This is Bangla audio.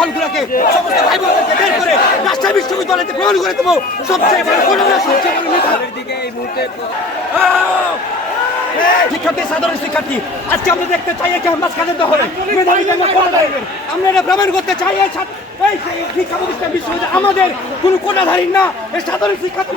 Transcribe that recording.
হলগুলোকে সমস্ত ভাই বোনদেরকে বের করে রাজশাহী বিশ্ববিদ্যালয়তে গ্রহণ করে দেবো। সবচেয়ে বড় ঘটনা, সবচেয়ে বড় নেতা শিক্ষার্থী, সাধারণ শিক্ষার্থী, আজকে আমরা দেখতে চাই এই ক্যাম্পাস কাদের দখলে আমরা এটা প্রমাণ করতে চাই। এই শিক্ষা প্রতিষ্ঠান বিশ্ববিদ্যালয় আমাদের কোনো কোটাধারী না, এই সাধারণ শিক্ষার্থী